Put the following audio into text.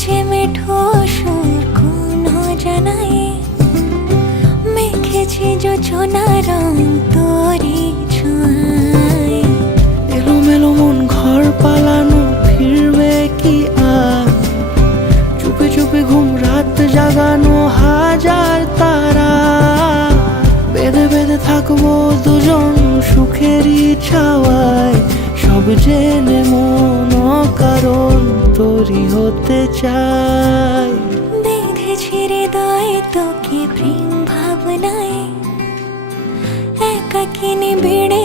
যে মেঠো সুর কোন জানায়, মেখেছি যোজনা রং তোরি ছোঁয়ায়। এলোমেলো মন ঘর পালানো ফিরবে কি আর, চুপে চুপে ঘুম রাত জাগানো হাজার তারা। বেঁধে বেঁধে থাকবো দুজন সুখেরই ছাওয়ায়, সব জেনে মন কারণ তোরই হতে চাই। বেঁধেছি হৃদয় তোকে প্রেম ভাবনায়, একাকিনী ভিড়ে